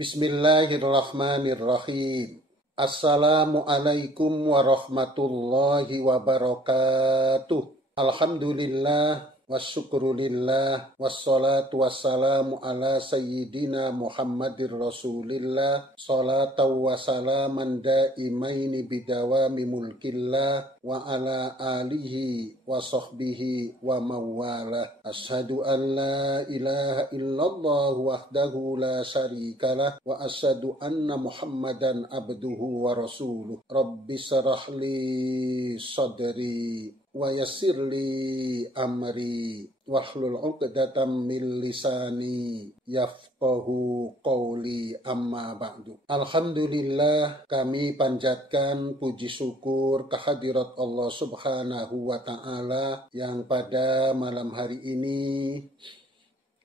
Bismillahirrahmanirrahim. Assalamualaikum warahmatullahi wabarakatuh. Alhamdulillah wassyukrulillah wassalatu wassalamu ala sayyidina Muhammadir Rasulillah salatu wassalaman daimaini bidawami mulkillah wa ala alihi wa sahbihi wa mawalah. Asyhadu an la ilaha illallah wahdahu la syarikalah wa asyhadu anna Muhammadan abduhu wa rasuluh. Rabbi syrah li sadri wa yassirli amri wahlul 'uqdatam min lisani yafqahu qawli amma ba'du. Alhamdulillah, kami panjatkan puji syukur kehadirat Allah Subhanahu wa ta'ala yang pada malam hari ini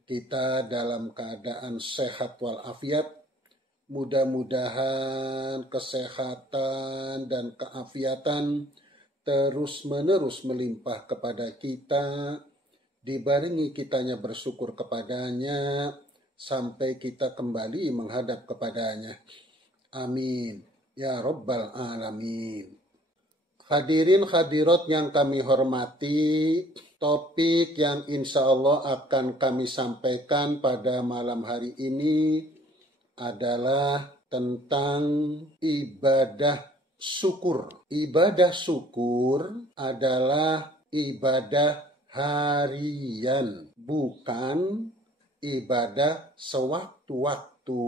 kita dalam keadaan sehat walafiat. Mudah-mudahan kesehatan dan keafiatan terus-menerus melimpah kepada kita, dibarengi kitanya bersyukur kepadanya, sampai kita kembali menghadap kepadanya. Amin. Ya Rabbal Alamin. Hadirin hadirat yang kami hormati, topik yang insya Allah akan kami sampaikan pada malam hari ini adalah tentang ibadah syukur. Ibadah syukur adalah ibadah harian, bukan ibadah sewaktu-waktu.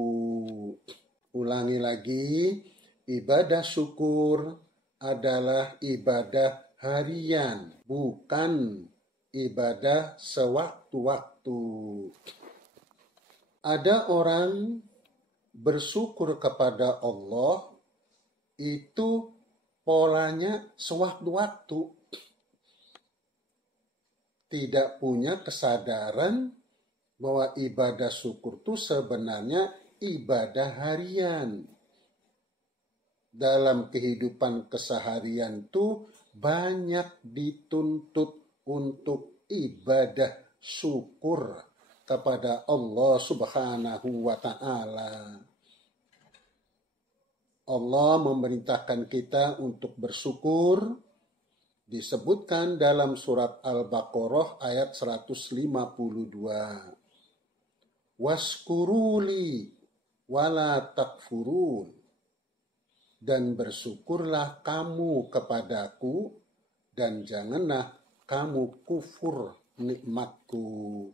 Ulangi lagi, ibadah syukur adalah ibadah harian, bukan ibadah sewaktu-waktu. Ada orang bersyukur kepada Allah itu polanya sewaktu-waktu, tidak punya kesadaran bahwa ibadah syukur itu sebenarnya ibadah harian. Dalam kehidupan keseharian itu banyak dituntut untuk ibadah syukur kepada Allah Subhanahu wa ta'ala. Allah memerintahkan kita untuk bersyukur, disebutkan dalam surat Al-Baqarah ayat 152. Waskuruli wala takfurun. Dan bersyukurlah kamu kepadaku dan janganlah kamu kufur nikmatku.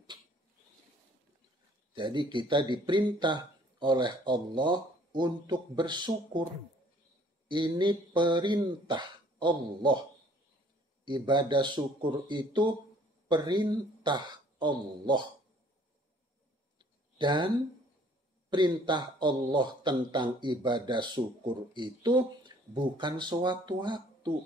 Jadi kita diperintah oleh Allah untuk bersyukur. Ini perintah Allah. Ibadah syukur itu perintah Allah. Dan perintah Allah tentang ibadah syukur itu bukan sewaktu-waktu.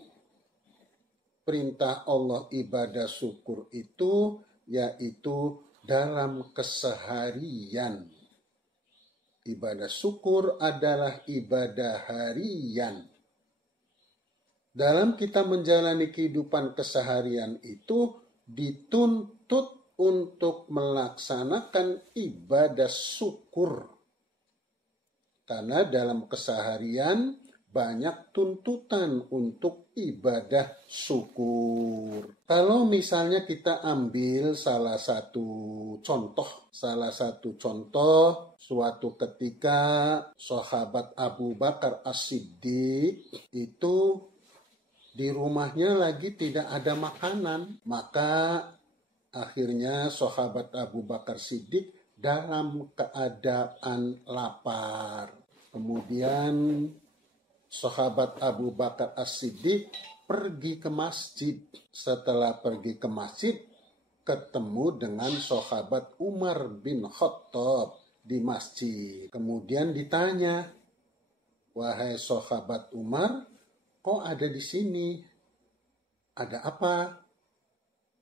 Perintah Allah ibadah syukur itu yaitu dalam keseharian. Ibadah syukur adalah ibadah harian. Dalam kita menjalani kehidupan keseharian itu dituntut untuk melaksanakan ibadah syukur. Karena dalam keseharian banyak tuntutan untuk ibadah syukur. Kalau misalnya kita ambil salah satu contoh, suatu ketika sahabat Abu Bakar As-Siddiq itu di rumahnya lagi tidak ada makanan, maka akhirnya sahabat Abu Bakar Siddiq dalam keadaan lapar. Kemudian sahabat Abu Bakar As-Siddiq pergi ke masjid. Setelah pergi ke masjid, ketemu dengan sahabat Umar bin Khattab di masjid. Kemudian ditanya, wahai sahabat Umar, kok ada di sini? Ada apa?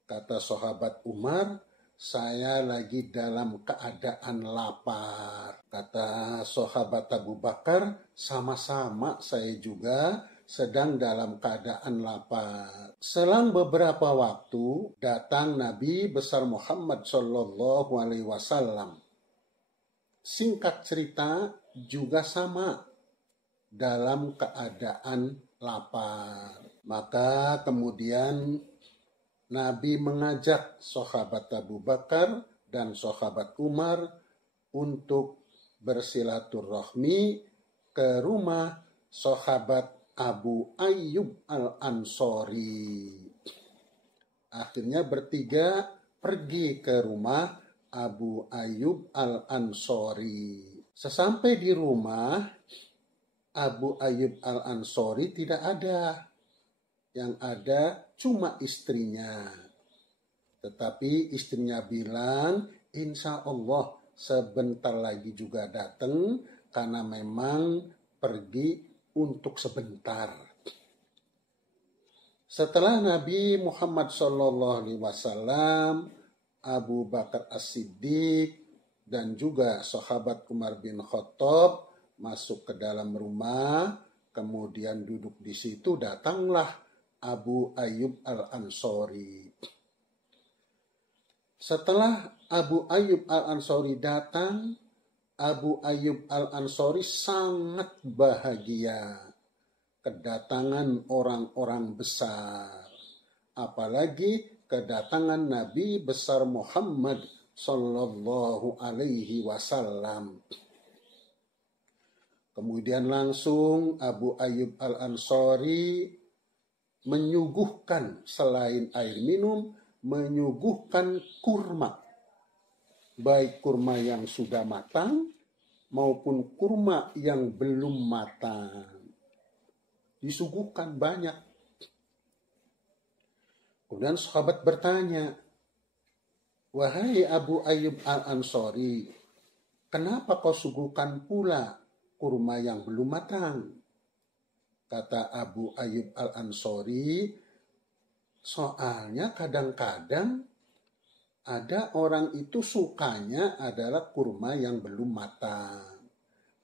Kata sahabat Umar, saya lagi dalam keadaan lapar. Kata sahabat Abu Bakar, sama-sama saya juga sedang dalam keadaan lapar. Selang beberapa waktu datang Nabi besar Muhammad Shallallahu Alaihi Wasallam. singkat cerita juga sama dalam keadaan lapar. Maka kemudian Nabi mengajak sahabat Abu Bakar dan sahabat Umar untuk bersilaturahmi ke rumah sahabat Abu Ayyub Al-Ansori. Akhirnya bertiga pergi ke rumah Abu Ayyub Al-Ansori. Sesampai di rumah, Abu Ayyub Al-Ansori tidak ada. Yang ada cuma istrinya. Tetapi istrinya bilang, insya Allah sebentar lagi juga datang karena memang pergi untuk sebentar. Setelah Nabi Muhammad SAW, Abu Bakar As-Siddiq, dan juga sahabat Umar bin Khattab masuk ke dalam rumah, kemudian duduk di situ, datanglah Abu Ayyub Al-Ansori. Setelah Abu Ayyub Al-Ansori datang, Abu Ayyub Al-Ansori sangat bahagia kedatangan orang-orang besar. Apalagi kedatangan Nabi besar Muhammad Sallallahu Alaihi Wasallam. Kemudian langsung Abu Ayyub Al-Ansori menyuguhkan selain air minum, menyuguhkan kurma. Baik kurma yang sudah matang maupun kurma yang belum matang. Disuguhkan banyak. Kemudian sahabat bertanya, wahai Abu Ayyub Al-Ansori, kenapa kau suguhkan pula kurma yang belum matang? Kata Abu Ayyub Al-Ansori, soalnya kadang-kadang ada orang itu sukanya adalah kurma yang belum matang.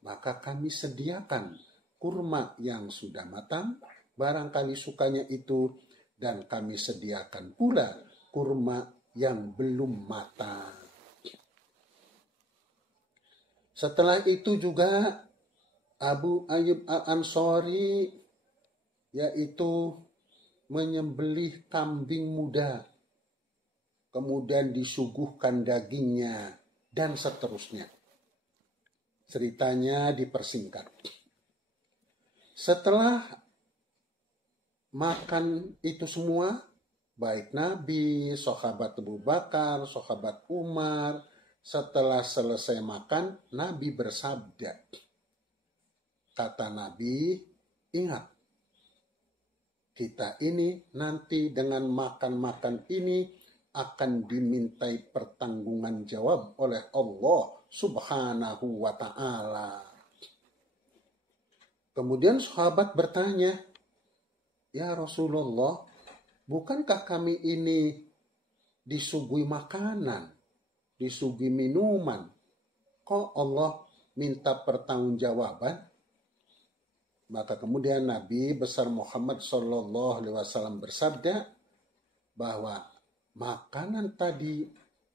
Maka kami sediakan kurma yang sudah matang, barangkali sukanya itu, dan kami sediakan pula kurma yang belum matang. Setelah itu juga Abu Ayyub Al-Ansori yaitu menyembelih kambing muda, kemudian disuguhkan dagingnya, dan seterusnya. Ceritanya dipersingkat. Setelah makan itu semua, baik Nabi, sahabat Abu Bakar, sahabat Umar, setelah selesai makan, Nabi bersabda. Kata Nabi, ingat, kita ini nanti dengan makan-makan ini akan dimintai pertanggungan jawab oleh Allah Subhanahu wa Ta'ala. Kemudian sahabat bertanya, ya Rasulullah, bukankah kami ini disuguhi makanan, disuguhi minuman? Kok Allah minta pertanggungjawaban? Maka kemudian Nabi besar Muhammad SAW bersabda bahwa makanan tadi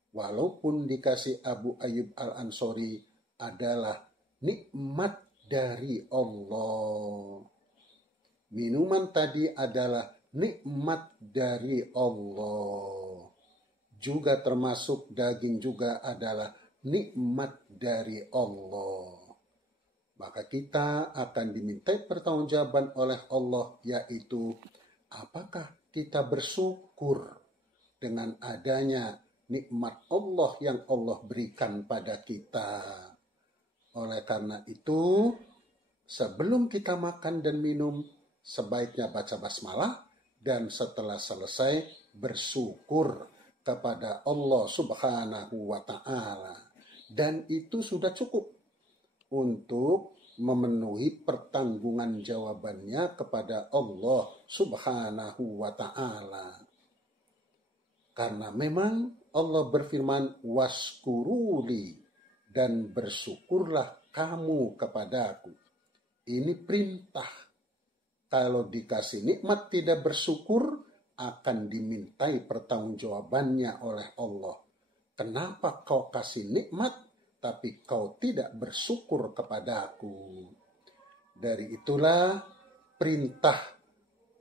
walaupun dikasih Abu Ayyub Al-Ansori adalah nikmat dari Allah. Minuman tadi adalah nikmat dari Allah. Juga termasuk daging juga adalah nikmat dari Allah. Maka kita akan dimintai pertanggungjawaban oleh Allah, yaitu apakah kita bersyukur dengan adanya nikmat Allah yang Allah berikan pada kita. Oleh karena itu, sebelum kita makan dan minum, sebaiknya baca basmalah, dan setelah selesai bersyukur kepada Allah Subhanahu wa Ta'ala. Dan itu sudah cukup untuk memenuhi pertanggungan jawabannya kepada Allah Subhanahu wa Ta'ala. Karena memang Allah berfirman, waskuruli, dan bersyukurlah kamu kepadaku. Ini perintah. Kalau dikasih nikmat tidak bersyukur, akan dimintai pertanggungjawabannya oleh Allah. Kenapa kau kasih nikmat tapi kau tidak bersyukur kepadaku. Dari itulah perintah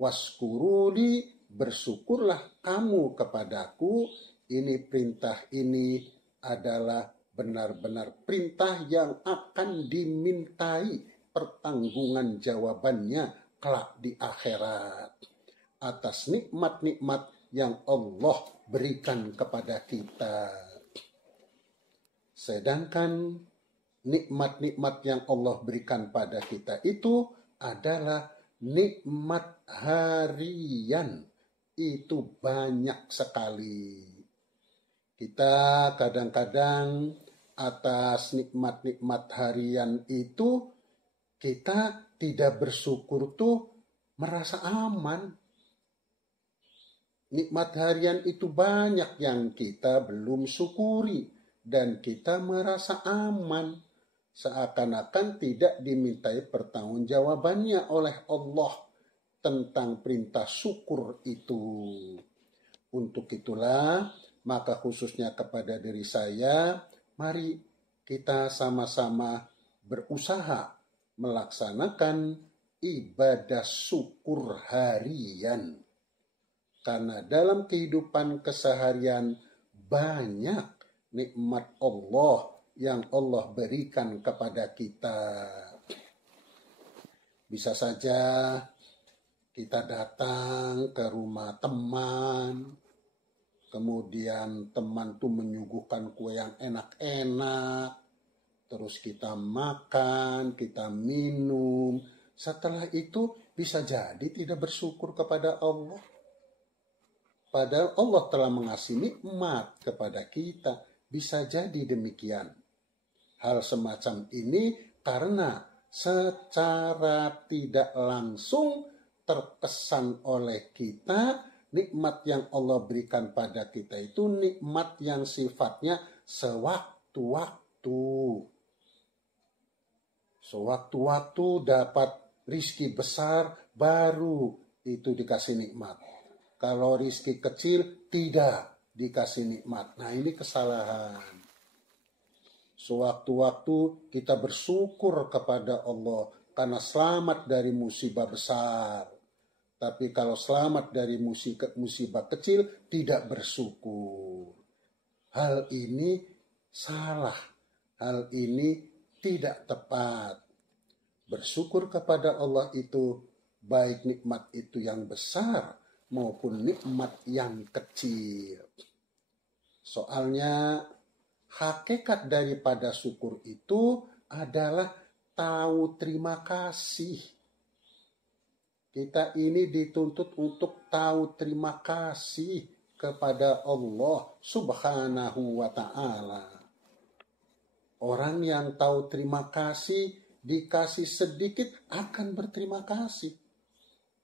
waskuruli, bersyukurlah kamu kepadaku. Ini perintah ini adalah benar-benar perintah yang akan dimintai pertanggungan jawabannya kelak di akhirat atas nikmat-nikmat yang Allah berikan kepada kita. Sedangkan nikmat-nikmat yang Allah berikan pada kita itu adalah nikmat harian. Itu banyak sekali. Kita kadang-kadang atas nikmat-nikmat harian itu kita tidak bersyukur tuh merasa aman. Nikmat harian itu banyak yang kita belum syukuri dan kita merasa aman. Seakan-akan tidak dimintai pertanggungjawabannya oleh Allah tentang perintah syukur itu. Untuk itulah, maka khususnya kepada diri saya, mari kita sama-sama berusaha melaksanakan ibadah syukur harian. Karena dalam kehidupan keseharian banyak nikmat Allah yang Allah berikan kepada kita. Bisa saja kita datang ke rumah teman, kemudian teman tuh menyuguhkan kue yang enak-enak, terus kita makan, kita minum. Setelah itu bisa jadi tidak bersyukur kepada Allah. Padahal Allah telah mengasih nikmat kepada kita. Bisa jadi demikian. Hal semacam ini karena secara tidak langsung terkesan oleh kita, nikmat yang Allah berikan pada kita itu nikmat yang sifatnya sewaktu-waktu. Sewaktu-waktu dapat rizki besar, baru itu dikasih nikmat. Kalau rizki kecil, tidak dikasih nikmat. Nah, ini kesalahan. Sewaktu-waktu kita bersyukur kepada Allah karena selamat dari musibah besar. Tapi kalau selamat dari musibah kecil, tidak bersyukur. Hal ini salah. Hal ini tidak tepat. Bersyukur kepada Allah itu, baik nikmat itu yang besar maupun nikmat yang kecil. Soalnya hakikat daripada syukur itu adalah tahu terima kasih. Kita ini dituntut untuk tahu terima kasih kepada Allah Subhanahu wa ta'ala. Orang yang tahu terima kasih, dikasih sedikit akan berterima kasih.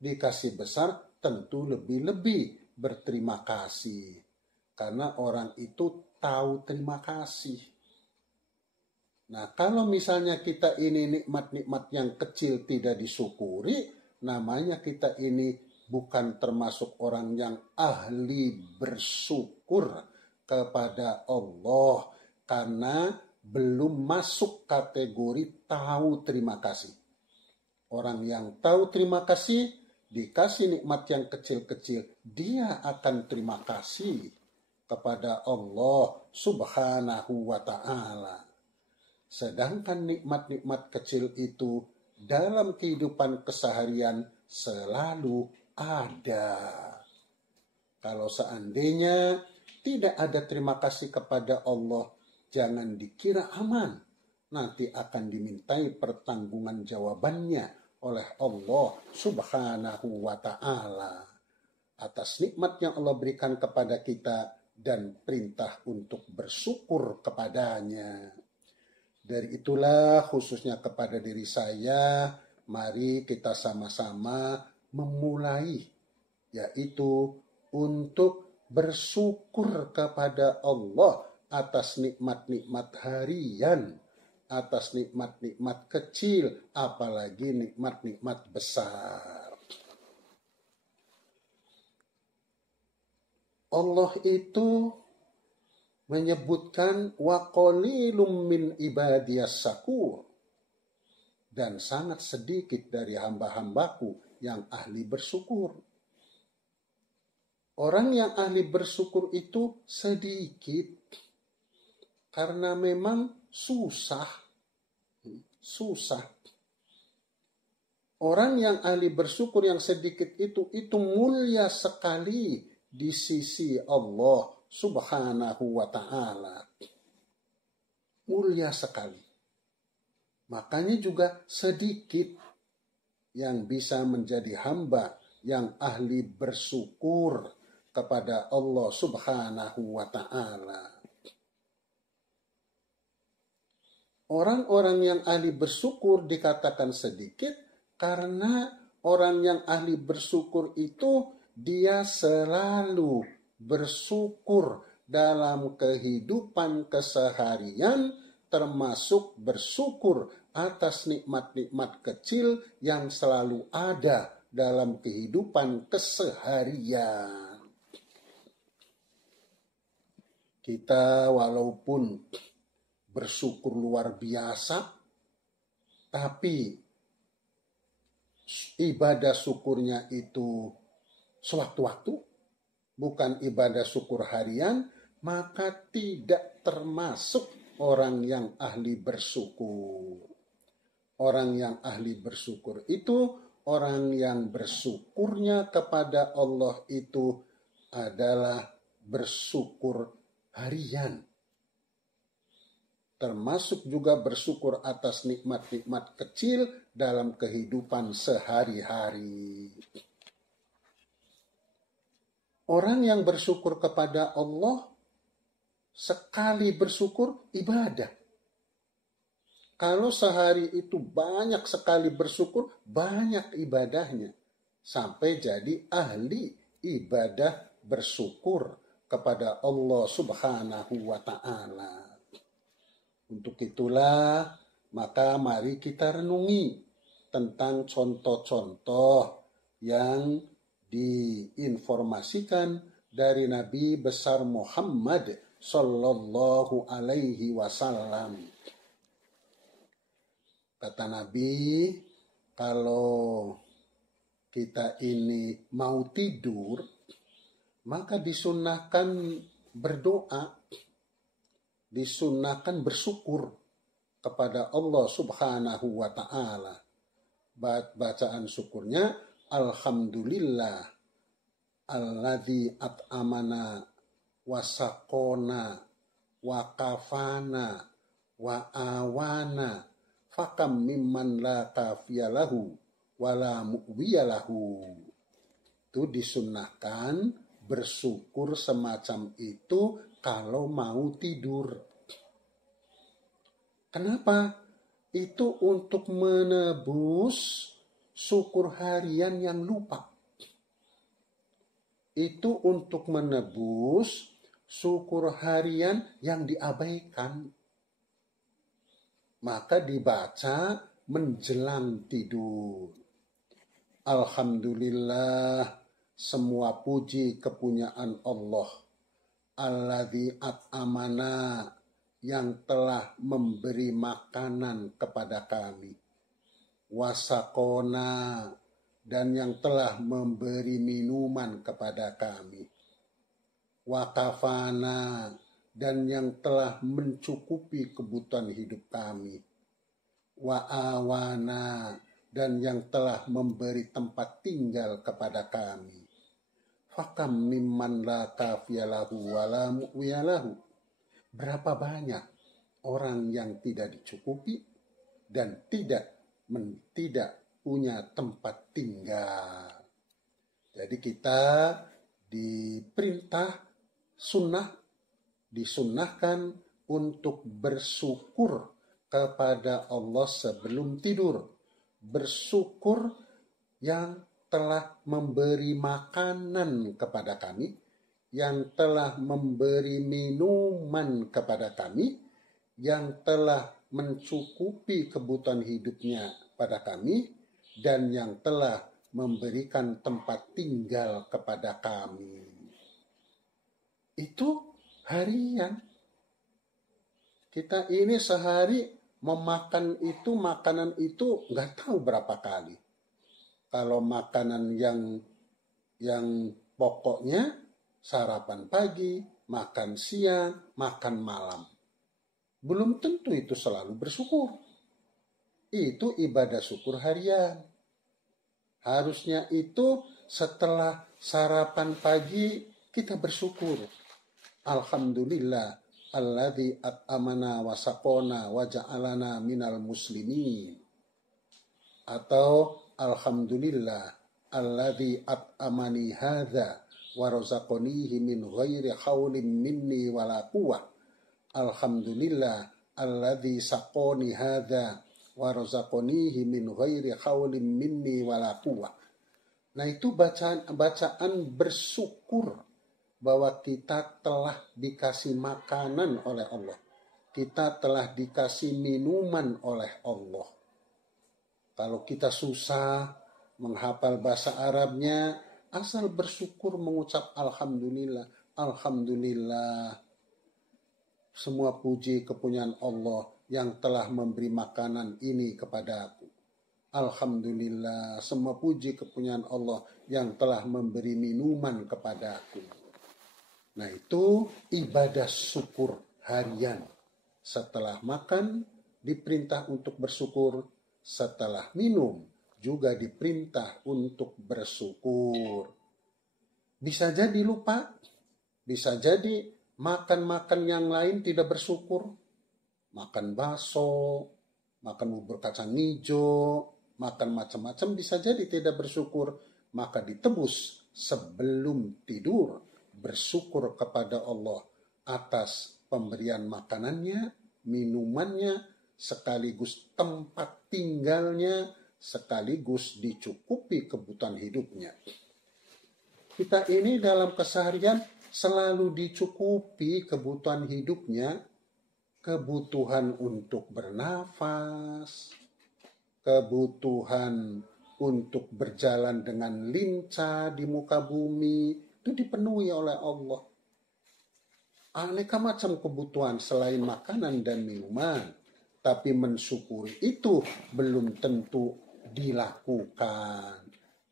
Dikasih besar tentu lebih-lebih berterima kasih. Karena orang itu tahu terima kasih. Nah, kalau misalnya kita ini nikmat-nikmat yang kecil tidak disyukuri, namanya kita ini bukan termasuk orang yang ahli bersyukur kepada Allah. Karena belum masuk kategori tahu terima kasih. Orang yang tahu terima kasih, dikasih nikmat yang kecil-kecil, dia akan terima kasih kepada Allah Subhanahu wa ta'ala. Sedangkan nikmat-nikmat kecil itu dalam kehidupan keseharian selalu ada. Kalau seandainya tidak ada terima kasih kepada Allah, jangan dikira aman. Nanti akan dimintai pertanggungan jawabannya oleh Allah Subhanahu wa ta'ala atas nikmat yang Allah berikan kepada kita dan perintah untuk bersyukur kepadanya. Dari itulah khususnya kepada diri saya, mari kita sama-sama memulai, yaitu untuk bersyukur kepada Allah atas nikmat-nikmat harian, atas nikmat-nikmat kecil, apalagi nikmat-nikmat besar. Allah itu menyebutkan wa qalilum min ibadiyas syakur, dan sangat sedikit dari hamba-hambaku yang ahli bersyukur. Orang yang ahli bersyukur itu sedikit karena memang susah. Orang yang ahli bersyukur yang sedikit itu mulia sekali di sisi Allah Subhanahu wa ta'ala. Mulia sekali. Makanya juga sedikit yang bisa menjadi hamba yang ahli bersyukur kepada Allah Subhanahu wa ta'ala. Orang-orang yang ahli bersyukur dikatakan sedikit karena orang yang ahli bersyukur itu dia selalu bersyukur dalam kehidupan keseharian, termasuk bersyukur atas nikmat-nikmat kecil yang selalu ada dalam kehidupan keseharian. Kita walaupun bersyukur luar biasa, tapi ibadah syukurnya itu sewaktu-waktu, bukan ibadah syukur harian, maka tidak termasuk orang yang ahli bersyukur. Orang yang ahli bersyukur itu orang yang bersyukurnya kepada Allah itu adalah bersyukur harian. Termasuk juga bersyukur atas nikmat-nikmat kecil dalam kehidupan sehari-hari. Orang yang bersyukur kepada Allah, sekali bersyukur ibadah. Kalau sehari itu banyak sekali bersyukur, banyak ibadahnya. Sampai jadi ahli ibadah bersyukur kepada Allah Subhanahu wa ta'ala. Untuk itulah, maka mari kita renungi tentang contoh-contoh yang diinformasikan dari Nabi besar Muhammad Sallallahu Alaihi Wasallam. Kata Nabi, kalau kita ini mau tidur, maka disunahkan berdoa, disunahkan bersyukur kepada Allah Subhanahu wa ta'ala. Bacaan syukurnya, Alhamdulillah alladzi at'amana wasakona wakafana wa awana fakam mimman la kafiyalahu wala mu'wiyalahu. Itu disunnahkan bersyukur semacam itu kalau mau tidur. Kenapa? Itu untuk menebus syukur harian yang lupa. Itu untuk menebus syukur harian yang diabaikan. Maka dibaca menjelang tidur. Alhamdulillah, semua puji kepunyaan Allah. Alladzi at'amana, yang telah memberi makanan kepada kami. Wasakona, dan yang telah memberi minuman kepada kami. Wakafana, dan yang telah mencukupi kebutuhan hidup kami. Wa'awana, dan yang telah memberi tempat tinggal kepada kami. Fakam mimman la kafiyalahu wala mu'wiyalahu. Berapa banyak orang yang tidak dicukupi dan tidak punya tempat tinggal. Jadi kita diperintah disunnahkan untuk bersyukur kepada Allah sebelum tidur. Bersyukur yang telah memberi makanan kepada kami, yang telah memberi minuman kepada kami, yang telah mencukupi kebutuhan hidupnya pada kami, dan yang telah memberikan tempat tinggal kepada kami. Itu harian. Kita ini sehari memakan itu, makanan itu nggak tahu berapa kali. Kalau makanan yang pokoknya sarapan pagi, makan siang, makan malam. Belum tentu itu selalu bersyukur. Itu ibadah syukur harian. Harusnya itu setelah sarapan pagi kita bersyukur. Alhamdulillah alladzi at'amana wa saqona wa ja'alana minal muslimin. Atau alhamdulillah alladzi at'amani hadza wa razaqanihi min ghairi haulin minni wala quwwah. Alhamdulillah alladzi saqani hadza wa razaqanihi min ghairi haulin minni wala quwwah. Nah, itu bacaan bersyukur bahwa kita telah dikasih makanan oleh Allah. Kita telah dikasih minuman oleh Allah. Kalau kita susah menghafal bahasa Arabnya, asal bersyukur mengucap Alhamdulillah. Alhamdulillah. Semua puji kepunyaan Allah yang telah memberi makanan ini kepada aku. Alhamdulillah, semua puji kepunyaan Allah yang telah memberi minuman kepada aku. Nah, itu ibadah syukur harian. Setelah makan, diperintah untuk bersyukur. Setelah minum, juga diperintah untuk bersyukur. Bisa jadi lupa, bisa jadi makan-makan yang lain tidak bersyukur. Makan bakso, makan bubur kacang hijau, makan macam-macam bisa jadi tidak bersyukur. Maka ditebus sebelum tidur. Bersyukur kepada Allah atas pemberian makanannya, minumannya, sekaligus tempat tinggalnya, sekaligus dicukupi kebutuhan hidupnya. Kita ini dalam keseharian selalu dicukupi kebutuhan hidupnya, kebutuhan untuk bernafas, kebutuhan untuk berjalan dengan lincah di muka bumi, itu dipenuhi oleh Allah. Aneka macam kebutuhan selain makanan dan minuman. Tapi mensyukuri itu belum tentu dilakukan.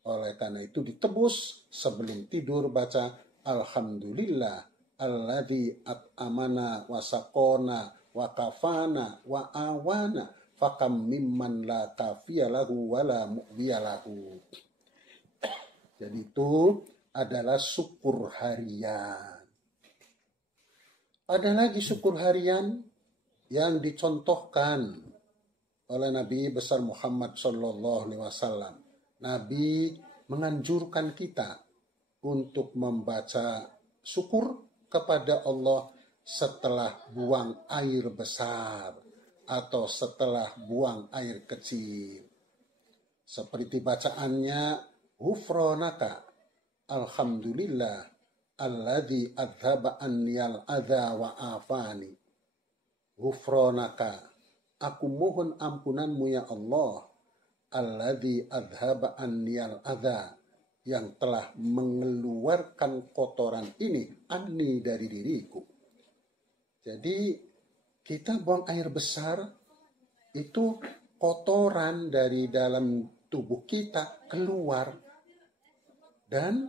Oleh karena itu ditebus sebelum tidur baca Alhamdulillah alladzi at'amana wa saqona wa kafana wa awana fakam mimman la kafiya lahu wa la mu'wiya lahu. Jadi itu adalah syukur harian. Ada lagi syukur harian yang dicontohkan oleh Nabi besar Muhammad sallallahu alaihi wasallam. Nabi menganjurkan kita untuk membaca syukur kepada Allah setelah buang air besar atau setelah buang air kecil. Seperti bacaannya Ghufranaka Alhamdulillah alladzi adzhaba anniyal adza wa afani. Ghufranaka, aku mohon ampunanmu ya Allah. Alladzi adzhaba anniyal adza, yang telah mengeluarkan kotoran ini anni dari diriku. Jadi kita buang air besar itu kotoran dari dalam tubuh kita keluar, dan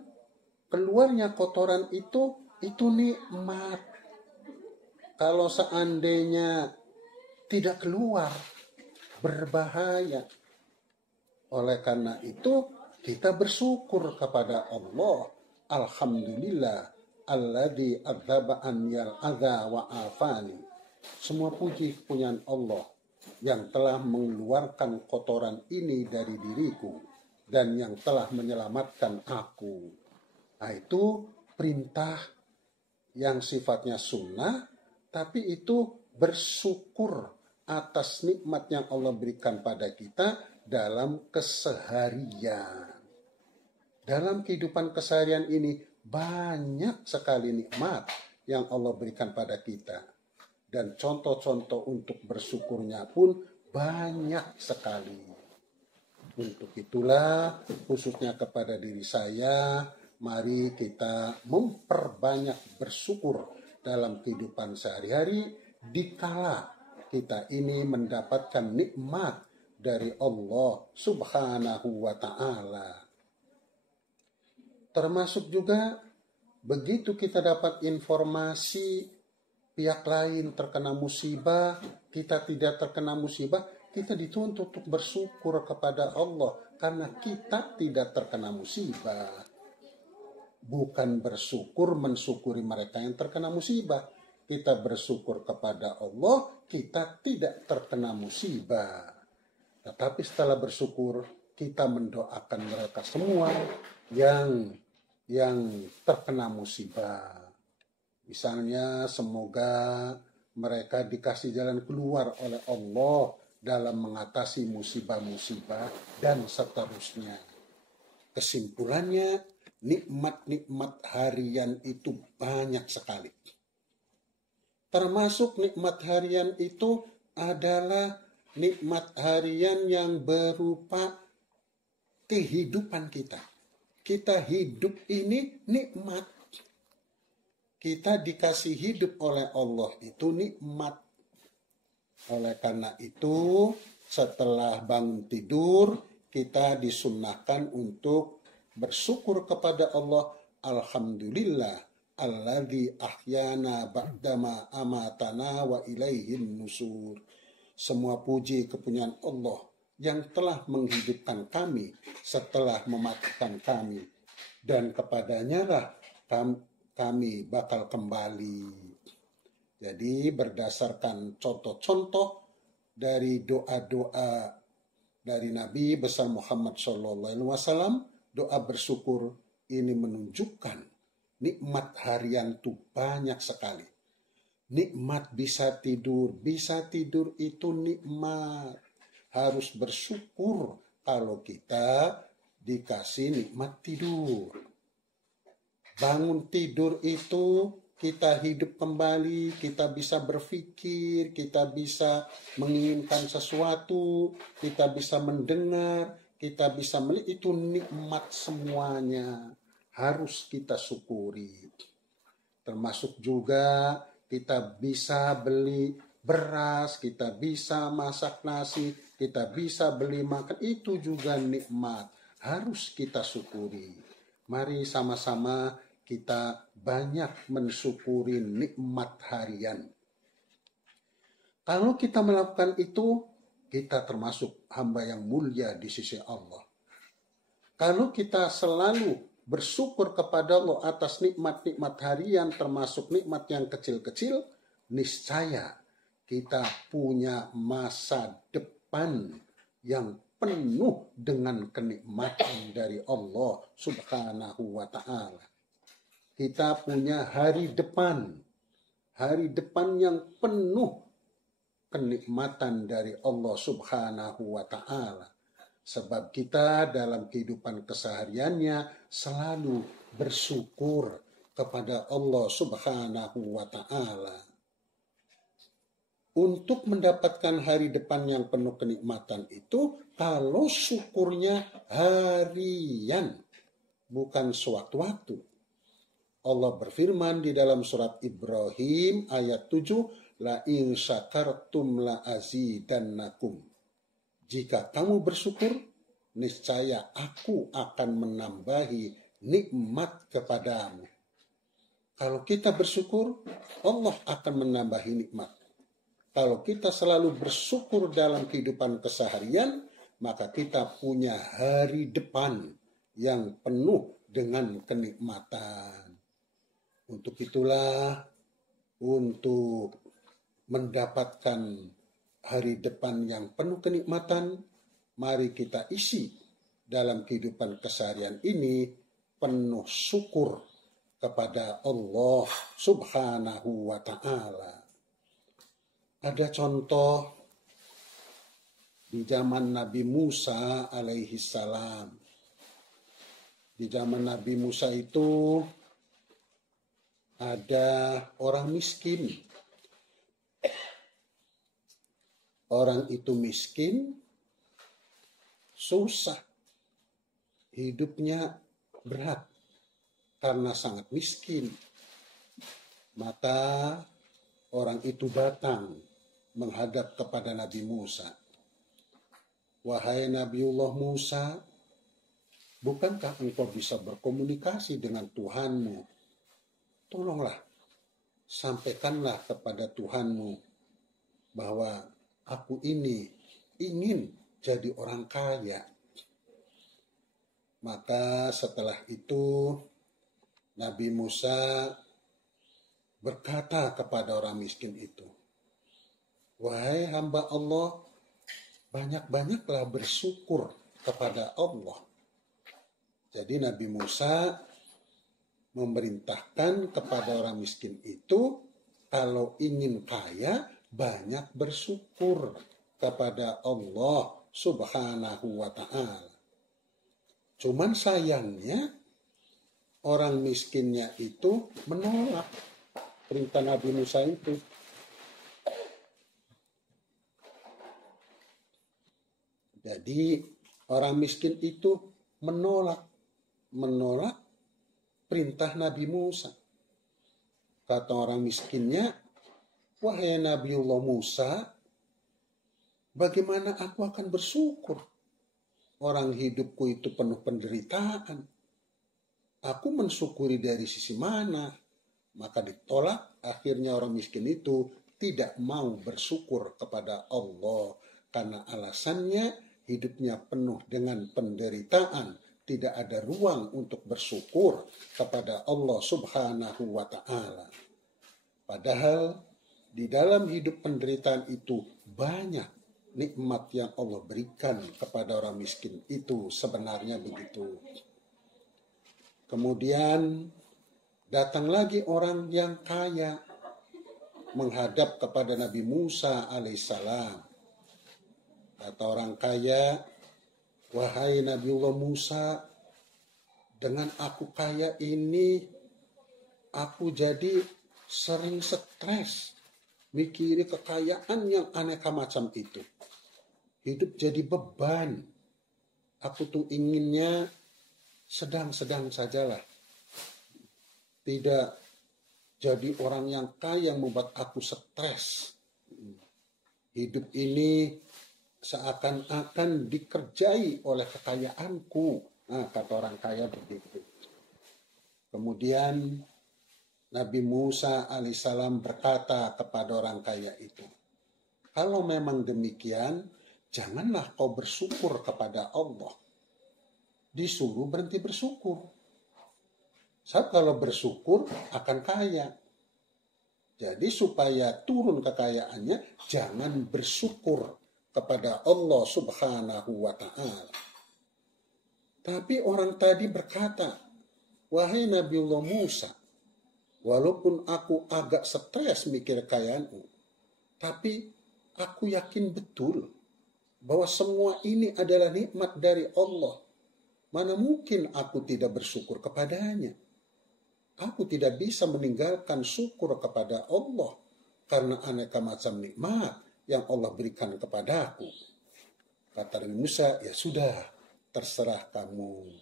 keluarnya kotoran itu nikmat. Kalau seandainya tidak keluar, berbahaya. Oleh karena itu kita bersyukur kepada Allah. Alhamdulillah alladzi adzhaba anniyal adza wa afani. Semua puji kepunyaan Allah yang telah mengeluarkan kotoran ini dari diriku dan yang telah menyelamatkan aku. Nah, itu perintah yang sifatnya sunnah, tapi itu bersyukur atas nikmat yang Allah berikan pada kita dalam keseharian. Dalam kehidupan keseharian ini banyak sekali nikmat yang Allah berikan pada kita. Dan contoh-contoh untuk bersyukurnya pun banyak sekali. Untuk itulah khususnya kepada diri saya, mari kita memperbanyak bersyukur dalam kehidupan sehari-hari dikala kita ini mendapatkan nikmat dari Allah Subhanahu wa Ta'ala. Termasuk juga begitu kita dapat informasi pihak lain terkena musibah, kita tidak terkena musibah, kita dituntut untuk bersyukur kepada Allah karena kita tidak terkena musibah. Bukan bersyukur mensyukuri mereka yang terkena musibah. Kita bersyukur kepada Allah, kita tidak terkena musibah. Tetapi setelah bersyukur, kita mendoakan mereka semua yang terkena musibah. Misalnya semoga mereka dikasih jalan keluar oleh Allah dalam mengatasi musibah-musibah dan seterusnya. Kesimpulannya, nikmat-nikmat harian itu banyak sekali. Termasuk nikmat harian itu adalah nikmat harian yang berupa kehidupan kita. Kita hidup ini nikmat. Kita dikasih hidup oleh Allah itu nikmat. Oleh karena itu, setelah bangun tidur, kita disunnahkan untuk bersyukur kepada Allah. Alhamdulillah, alladzi ahyana ba'dama amatana wa ilaihin nusur. Semua puji kepunyaan Allah yang telah menghidupkan kami setelah mematikan kami. Dan kepadanya lah kami bakal kembali. Jadi berdasarkan contoh-contoh dari doa-doa dari Nabi besar Muhammad SAW, doa bersyukur ini menunjukkan nikmat harian itu banyak sekali. Nikmat bisa tidur itu nikmat. Harus bersyukur kalau kita dikasih nikmat tidur. Bangun tidur itu kita hidup kembali, kita bisa berpikir, kita bisa menginginkan sesuatu, kita bisa mendengar, kita bisa melihat, itu nikmat semuanya. Harus kita syukuri. Termasuk juga kita bisa beli beras, kita bisa masak nasi, kita bisa beli makan, itu juga nikmat. Harus kita syukuri. Mari sama-sama kita banyak mensyukuri nikmat harian. Kalau kita melakukan itu, kita termasuk hamba yang mulia di sisi Allah. Kalau kita selalu bersyukur kepada Allah atas nikmat-nikmat harian, termasuk nikmat yang kecil-kecil, niscaya kita punya masa depan yang penuh dengan kenikmatan dari Allah Subhanahu wa Ta'ala. Kita punya hari depan yang penuh kenikmatan dari Allah Subhanahu wa Ta'ala. Sebab kita dalam kehidupan kesehariannya selalu bersyukur kepada Allah Subhanahu wa Ta'ala. Untuk mendapatkan hari depan yang penuh kenikmatan itu, kalau syukurnya harian, bukan sewaktu-waktu. Allah berfirman di dalam surat Ibrahim ayat 7, la in syakartum la azidannakum. Jika kamu bersyukur, niscaya aku akan menambahi nikmat kepadamu. Kalau kita bersyukur, Allah akan menambahi nikmat. Kalau kita selalu bersyukur dalam kehidupan keseharian, maka kita punya hari depan yang penuh dengan kenikmatan. Untuk itulah, untuk mendapatkan hari depan yang penuh kenikmatan, mari kita isi dalam kehidupan keseharian ini penuh syukur kepada Allah Subhanahu wa Ta'ala. Ada contoh di zaman Nabi Musa alaihi salam. Di zaman Nabi Musa itu ada orang miskin. Orang itu miskin, susah, hidupnya berat karena sangat miskin. Maka orang itu datang menghadap kepada Nabi Musa. Wahai Nabiullah Musa, bukankah engkau bisa berkomunikasi dengan Tuhanmu? Tolonglah, sampaikanlah kepada Tuhanmu bahwa aku ini ingin jadi orang kaya. Maka setelah itu Nabi Musa berkata kepada orang miskin itu, wahai hamba Allah, banyak-banyaklah bersyukur kepada Allah. Jadi Nabi Musa memerintahkan kepada orang miskin itu, kalau ingin kaya, banyak bersyukur kepada Allah Subhanahu wa ta'ala. Cuman sayangnya, orang miskinnya itu menolak perintah Nabi Musa itu. Jadi orang miskin itu menolak perintah Nabi Musa. Kata orang miskinnya, wahai Nabiullah Musa, bagaimana aku akan bersyukur? Orang hidupku itu penuh penderitaan. Aku mensyukuri dari sisi mana? Maka ditolak, akhirnya orang miskin itu tidak mau bersyukur kepada Allah. Karena alasannya hidupnya penuh dengan penderitaan. Tidak ada ruang untuk bersyukur kepada Allah Subhanahu wa ta'ala. Padahal di dalam hidup penderitaan itu banyak nikmat yang Allah berikan kepada orang miskin itu, sebenarnya begitu. Kemudian datang lagi orang yang kaya menghadap kepada Nabi Musa alaihissalam. Kata orang kaya, wahai Nabiullah Musa, dengan aku kaya ini, aku jadi sering stres, mikiri kekayaan yang aneka macam itu. Hidup jadi beban. Aku tuh inginnya sedang-sedang sajalah. Tidak jadi orang yang kaya yang membuat aku stres. Hidup ini seakan-akan dikerjai oleh kekayaanku. Nah, kata orang kaya begitu. Kemudian Nabi Musa alaihissalam berkata kepada orang kaya itu, kalau memang demikian, janganlah kau bersyukur kepada Allah. Disuruh berhenti bersyukur. Sebab kalau bersyukur akan kaya. Jadi supaya turun kekayaannya, jangan bersyukur kepada Allah Subhanahu wa ta'ala. Tapi orang tadi berkata, wahai Nabiullah Musa, walaupun aku agak stres mikir kekayaanmu, tapi aku yakin betul bahwa semua ini adalah nikmat dari Allah. Mana mungkin aku tidak bersyukur kepadanya? Aku tidak bisa meninggalkan syukur kepada Allah karena aneka macam nikmat yang Allah berikan kepadaku. Kata Nabi Musa, ya sudah, terserah kamu.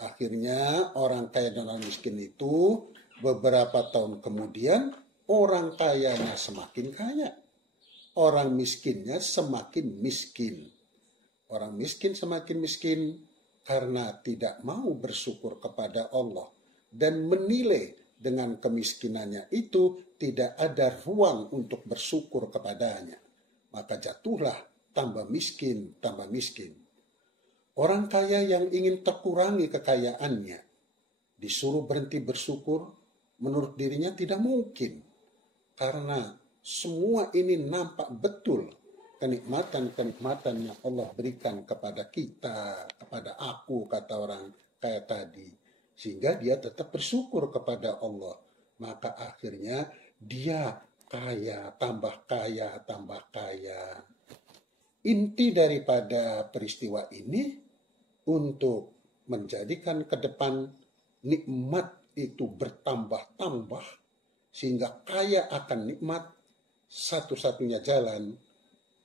Akhirnya orang kaya dan orang miskin itu beberapa tahun kemudian orang kayanya semakin kaya. Orang miskinnya semakin miskin. Orang miskin semakin miskin karena tidak mau bersyukur kepada Allah. Dan menilai dengan kemiskinannya itu tidak ada ruang untuk bersyukur kepadanya. Maka jatuhlah tambah miskin, tambah miskin. Orang kaya yang ingin terkurangi kekayaannya, disuruh berhenti bersyukur, menurut dirinya tidak mungkin. Karena semua ini nampak betul kenikmatan-kenikmatan yang Allah berikan kepada kita, kepada aku, kata orang kaya tadi. Sehingga dia tetap bersyukur kepada Allah. Maka akhirnya dia kaya, tambah kaya, tambah kaya. Inti daripada peristiwa ini untuk menjadikan ke depan nikmat itu bertambah-tambah sehingga kaya akan nikmat, satu-satunya jalan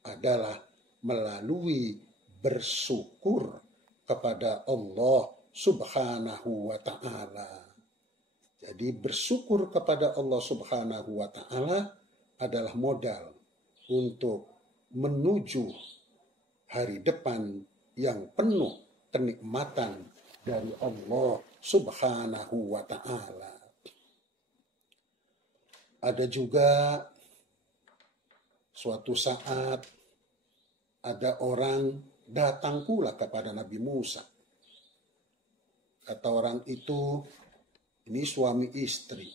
adalah melalui bersyukur kepada Allah Subhanahu wa ta'ala. Jadi bersyukur kepada Allah Subhanahu wa ta'ala adalah modal untuk menuju hari depan yang penuh kenikmatan dari Allah Subhanahu wa Ta'ala. Ada juga suatu saat ada orang datang pula kepada Nabi Musa. Kata orang itu, ini suami istri.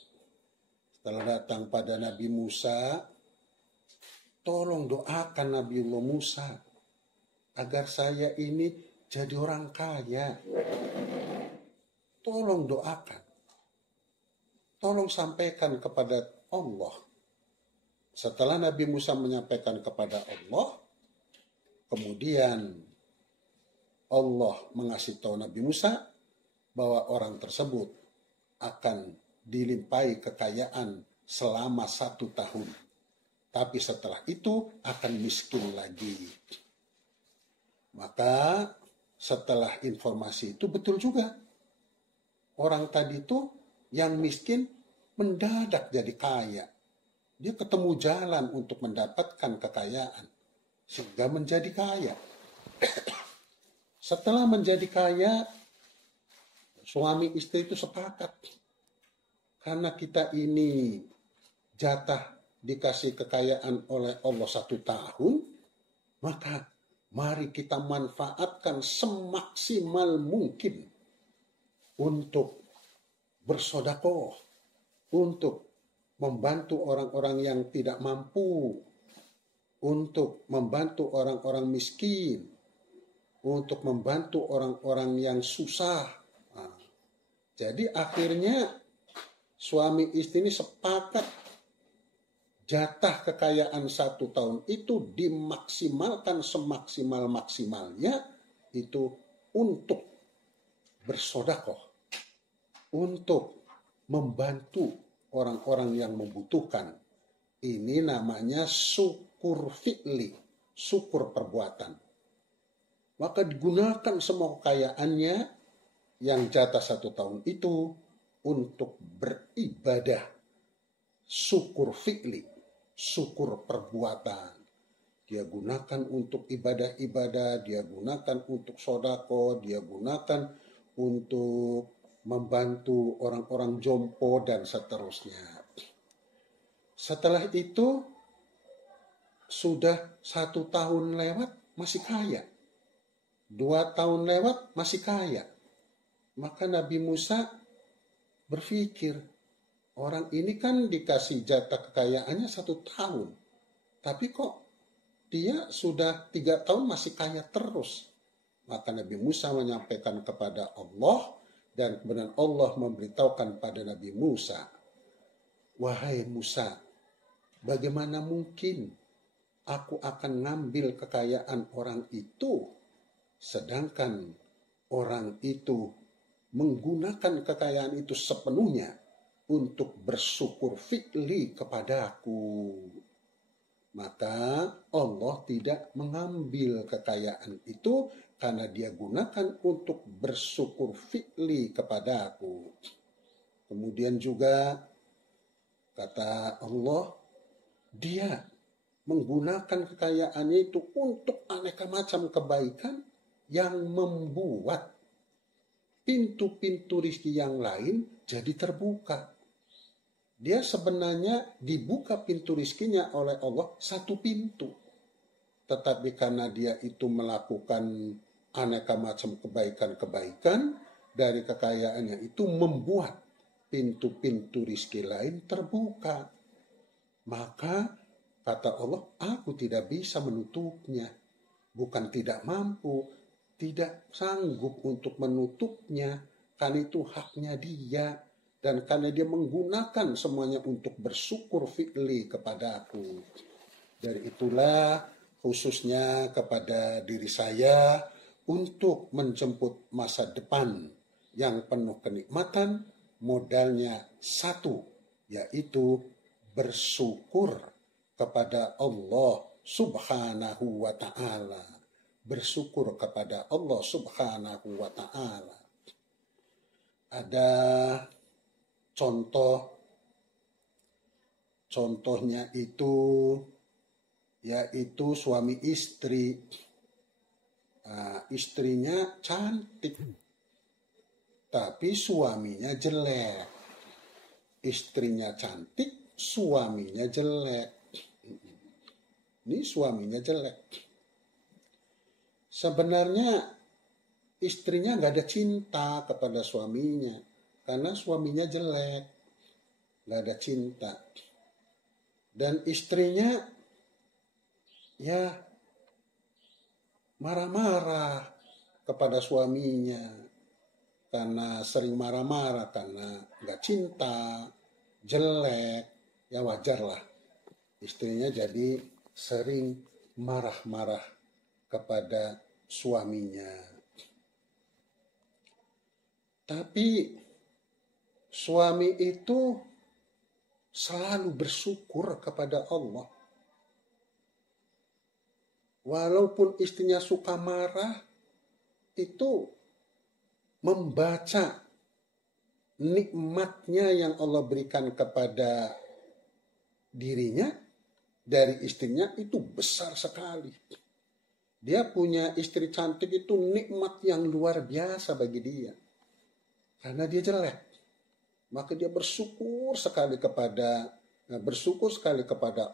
Setelah datang pada Nabi Musa, tolong doakan Nabiullah Musa agar saya ini jadi orang kaya. Tolong doakan. Tolong sampaikan kepada Allah. Setelah Nabi Musa menyampaikan kepada Allah, kemudian Allah mengasih tahu Nabi Musa bahwa orang tersebut akan dilimpahi kekayaan selama 1 tahun. Tapi setelah itu akan miskin lagi. Maka setelah informasi itu betul juga. Orang tadi itu yang miskin mendadak jadi kaya. Dia ketemu jalan untuk mendapatkan kekayaan. Sehingga menjadi kaya. Setelah menjadi kaya, suami istri itu sepakat. Karena kita ini jatah dikasih kekayaan oleh Allah 1 tahun, maka mari kita manfaatkan semaksimal mungkin untuk bersedekah, untuk membantu orang-orang yang tidak mampu, untuk membantu orang-orang miskin, untuk membantu orang-orang yang susah. Nah, jadi akhirnya suami istri ini sepakat jatah kekayaan 1 tahun itu dimaksimalkan semaksimal-maksimalnya itu untuk bersedekah, untuk membantu orang-orang yang membutuhkan. Ini namanya syukur fi'li, syukur perbuatan. Maka digunakan semua kekayaannya yang jatah 1 tahun itu untuk beribadah, syukur fi'li, syukur perbuatan. Dia gunakan untuk ibadah-ibadah, dia gunakan untuk sedekah, dia gunakan untuk membantu orang-orang jompo dan seterusnya. Setelah itu sudah 1 tahun lewat masih kaya, 2 tahun lewat masih kaya. Maka Nabi Musa berpikir, orang ini kan dikasih jatah kekayaannya 1 tahun, tapi kok dia sudah 3 tahun masih kaya terus. Maka Nabi Musa menyampaikan kepada Allah, dan kemudian Allah memberitahukan pada Nabi Musa, wahai Musa, bagaimana mungkin aku akan ngambil kekayaan orang itu, sedangkan orang itu menggunakan kekayaan itu sepenuhnya untuk bersyukur fi'li kepadaku. Maka Allah tidak mengambil kekayaan itu karena dia gunakan untuk bersyukur fi'li kepadaku. Kemudian juga kata Allah, dia menggunakan kekayaannya itu untuk aneka macam kebaikan yang membuat pintu-pintu rezeki yang lain jadi terbuka. Dia sebenarnya dibuka pintu rezekinya oleh Allah 1 pintu. Tetapi karena dia itu melakukan aneka macam kebaikan-kebaikan, dari kekayaannya itu membuat pintu-pintu rezeki lain terbuka. Maka kata Allah, aku tidak bisa menutupnya. Bukan tidak mampu, tidak sanggup untuk menutupnya, karena itu haknya dia. Dan karena dia menggunakan semuanya untuk bersyukur fi'li kepada aku. Dari itulah khususnya kepada diri saya untuk menjemput masa depan yang penuh kenikmatan, modalnya 1, yaitu bersyukur kepada Allah Subhanahu wa Ta'ala. Bersyukur kepada Allah Subhanahu wa Ta'ala. Ada contoh Contohnya itu yaitu suami istri. Istrinya cantik, tapi suaminya jelek. Istrinya cantik, suaminya jelek. Ini suaminya jelek. Sebenarnya istrinya nggak ada cinta kepada suaminya, karena suaminya jelek, nggak ada cinta. Dan istrinya ya marah-marah kepada suaminya, karena sering marah-marah, karena nggak cinta, jelek, ya wajarlah istrinya jadi sering marah-marah kepada suaminya. Tapi suami itu selalu bersyukur kepada Allah. Walaupun istrinya suka marah, itu membaca nikmatnya yang Allah berikan kepada dirinya dari istrinya itu besar sekali. Dia punya istri cantik itu nikmat yang luar biasa bagi dia. Karena dia jelek, maka dia bersyukur sekali kepada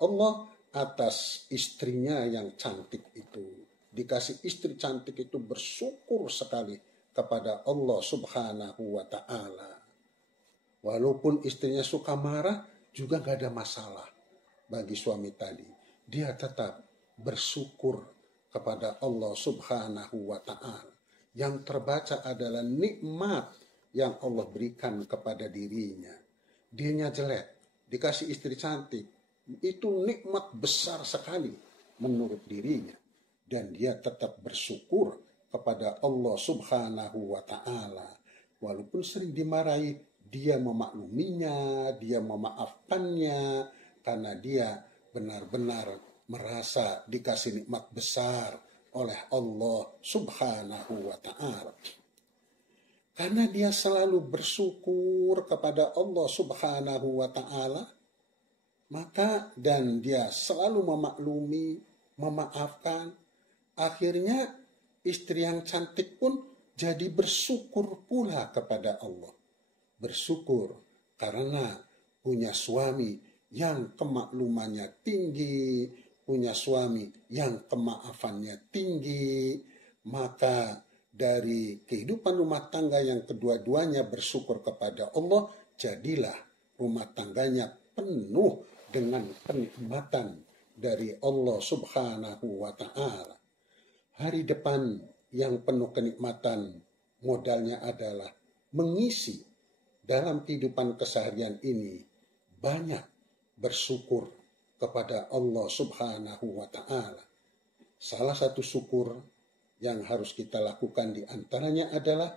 Allah atas istrinya yang cantik itu. Dikasih istri cantik itu bersyukur sekali kepada Allah Subhanahu wa ta'ala. Walaupun istrinya suka marah, juga gak ada masalah bagi suami tadi. Dia tetap bersyukur kepada Allah Subhanahu wa ta'ala. Yang terbaca adalah nikmat yang Allah berikan kepada dirinya. Dianya jelek, dikasih istri cantik, itu nikmat besar sekali menurut dirinya. Dan dia tetap bersyukur kepada Allah Subhanahu wa ta'ala. Walaupun sering dimarahi, dia memakluminya, dia memaafkannya, karena dia benar-benar merasa dikasih nikmat besar oleh Allah Subhanahu wa ta'ala. Karena dia selalu bersyukur kepada Allah Subhanahu wa ta'ala, maka dan dia selalu memaklumi, memaafkan, akhirnya istri yang cantik pun jadi bersyukur pula kepada Allah. Bersyukur karena punya suami yang kemaklumannya tinggi, punya suami yang kemaafannya tinggi, maka dari kehidupan rumah tangga yang kedua-duanya bersyukur kepada Allah, jadilah rumah tangganya penuh dengan kenikmatan dari Allah Subhanahu wa ta'ala. Hari depan yang penuh kenikmatan modalnya adalah mengisi dalam kehidupan keseharian ini banyak bersyukur kepada Allah Subhanahu wa ta'ala. Salah satu syukur yang harus kita lakukan di antaranya adalah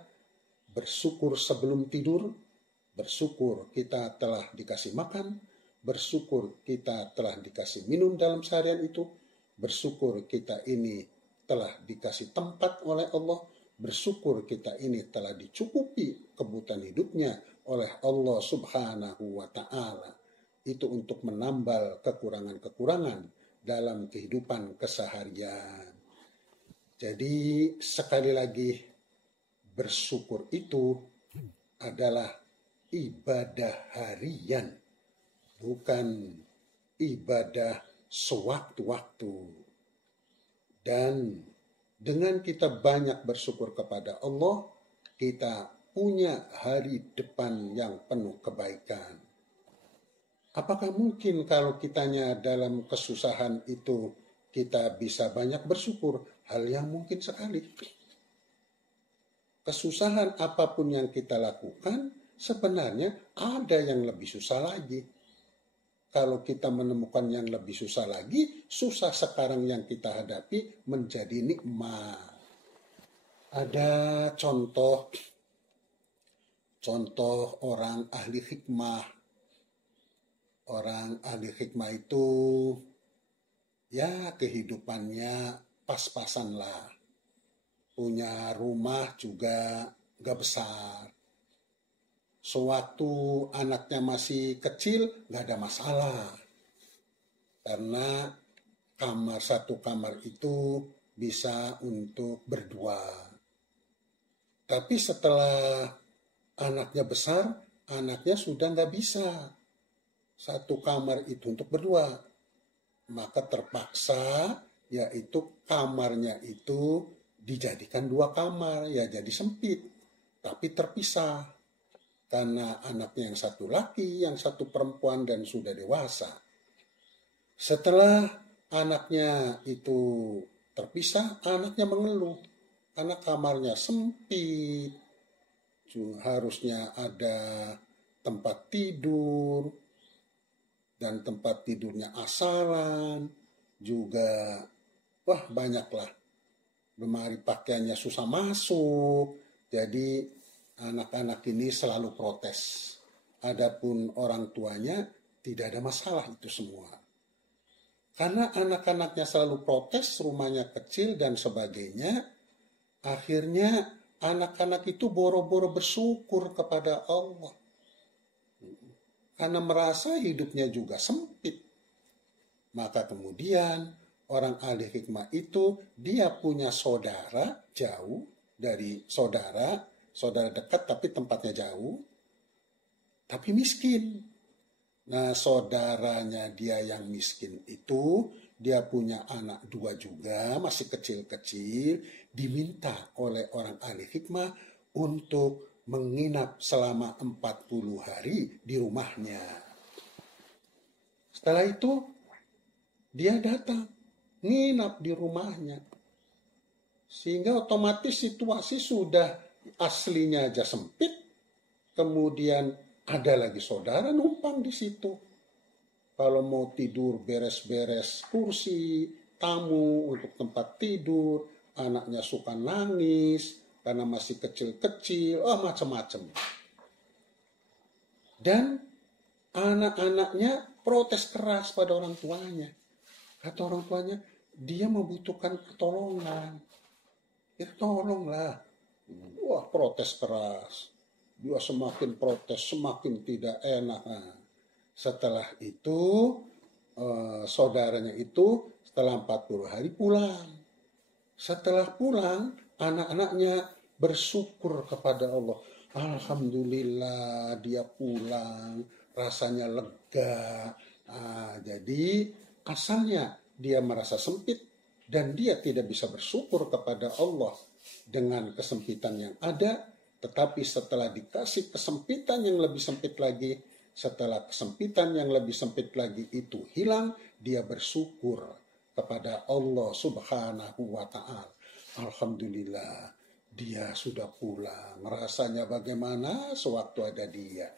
bersyukur sebelum tidur, bersyukur kita telah dikasih makan, bersyukur kita telah dikasih minum dalam seharian itu, bersyukur kita ini telah dikasih tempat oleh Allah, bersyukur kita ini telah dicukupi kebutuhan hidupnya oleh Allah Subhanahu wa ta'ala. Itu untuk menambal kekurangan-kekurangan dalam kehidupan keseharian. Jadi sekali lagi, bersyukur itu adalah ibadah harian, bukan ibadah sewaktu-waktu. Dan dengan kita banyak bersyukur kepada Allah, kita punya hari depan yang penuh kebaikan. Apakah mungkin kalau kitanya dalam kesusahan itu kita bisa banyak bersyukur? Hal yang mungkin sekali. Kesusahan apapun yang kita lakukan, sebenarnya ada yang lebih susah lagi. Kalau kita menemukan yang lebih susah lagi, susah sekarang yang kita hadapi menjadi nikmat. Ada contoh orang ahli hikmah. Orang ahli hikmah itu ya kehidupannya pas-pasan lah. Punya rumah juga gak besar. Sewaktu anaknya masih kecil gak ada masalah. karena satu kamar itu bisa untuk berdua. Tapi setelah anaknya besar, anaknya sudah nggak bisa satu kamar itu untuk berdua. Maka terpaksa yaitu kamarnya itu dijadikan dua kamar, ya jadi sempit, tapi terpisah. Karena anaknya yang satu laki, yang satu perempuan dan sudah dewasa. Setelah anaknya itu terpisah, anaknya mengeluh. Karena kamarnya sempit, harusnya ada tempat tidur, dan tempat tidurnya asalan, juga banyaklah. Lemari pakaiannya susah masuk, jadi anak-anak ini selalu protes. Adapun orang tuanya tidak ada masalah itu semua. Karena anak-anaknya selalu protes, rumahnya kecil dan sebagainya, akhirnya anak-anak itu boro-boro bersyukur kepada Allah. Karena merasa hidupnya juga sempit. Maka kemudian orang ahli hikmah itu dia punya saudara jauh dari saudara dekat tapi tempatnya jauh, tapi miskin. Nah, saudaranya dia yang miskin itu, dia punya anak dua juga, masih kecil-kecil, diminta oleh orang ahli hikmah untuk menginap selama 40 hari di rumahnya. Setelah itu, dia datang, nginap di rumahnya. Sehingga otomatis situasi sudah aslinya aja sempit, kemudian ada lagi saudara numpang di situ. Kalau mau tidur beres-beres kursi, tamu untuk tempat tidur, anaknya suka nangis karena masih kecil-kecil, macam-macam. Dan anak-anaknya protes keras pada orang tuanya. Kata orang tuanya, dia membutuhkan pertolongan. Ya tolonglah. Protes keras. Dia semakin protes, semakin tidak enak. Setelah itu, saudaranya itu setelah 40 hari pulang. Setelah pulang, anak-anaknya bersyukur kepada Allah. Alhamdulillah dia pulang, rasanya lega. Jadi asalnya dia merasa sempit dan dia tidak bisa bersyukur kepada Allah dengan kesempitan yang ada. Tetapi setelah dikasih kesempitan yang lebih sempit lagi, setelah kesempitan yang lebih sempit lagi itu hilang, dia bersyukur kepada Allah Subhanahu wa Ta'ala. Alhamdulillah, dia sudah pulang. Rasanya bagaimana sewaktu ada dia.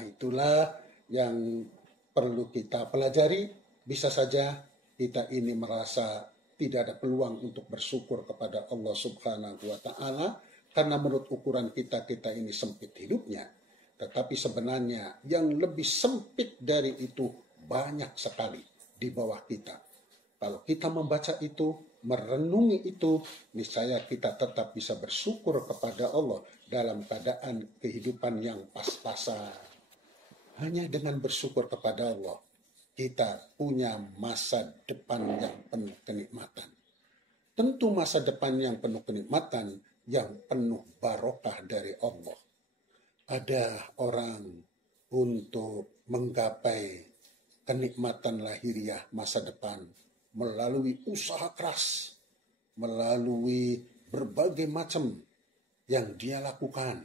Itulah yang perlu kita pelajari. Bisa saja kita ini merasa tidak ada peluang untuk bersyukur kepada Allah Subhanahu wa Ta'ala. Karena menurut ukuran kita ini sempit hidupnya. Tetapi sebenarnya yang lebih sempit dari itu banyak sekali di bawah kita. Kalau kita membaca itu, merenungi itu, niscaya kita tetap bisa bersyukur kepada Allah dalam keadaan kehidupan yang pas-pasan. Hanya dengan bersyukur kepada Allah, kita punya masa depan yang penuh kenikmatan. Tentu masa depan yang penuh kenikmatan, yang penuh barokah dari Allah. Ada orang untuk menggapai kenikmatan lahiriah masa depan melalui usaha keras, melalui berbagai macam yang dia lakukan.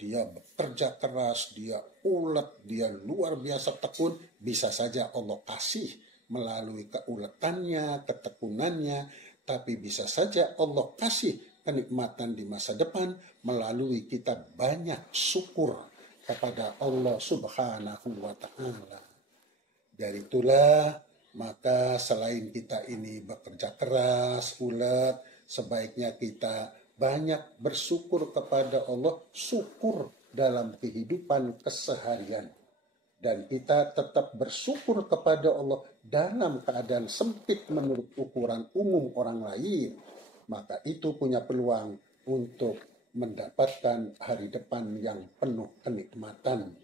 Dia bekerja keras, dia ulet, dia luar biasa tekun, bisa saja Allah kasih melalui keuletannya, ketekunannya, tapi bisa saja Allah kasih kenikmatan di masa depan melalui kita banyak syukur kepada Allah Subhanahu wa Ta'ala. Dari itulah maka selain kita ini bekerja keras, ulet, sebaiknya kita banyak bersyukur kepada Allah, syukur dalam kehidupan keseharian. Dan kita tetap bersyukur kepada Allah dalam keadaan sempit menurut ukuran umum orang lain. Maka itu punya peluang untuk mendapatkan hari depan yang penuh kenikmatan.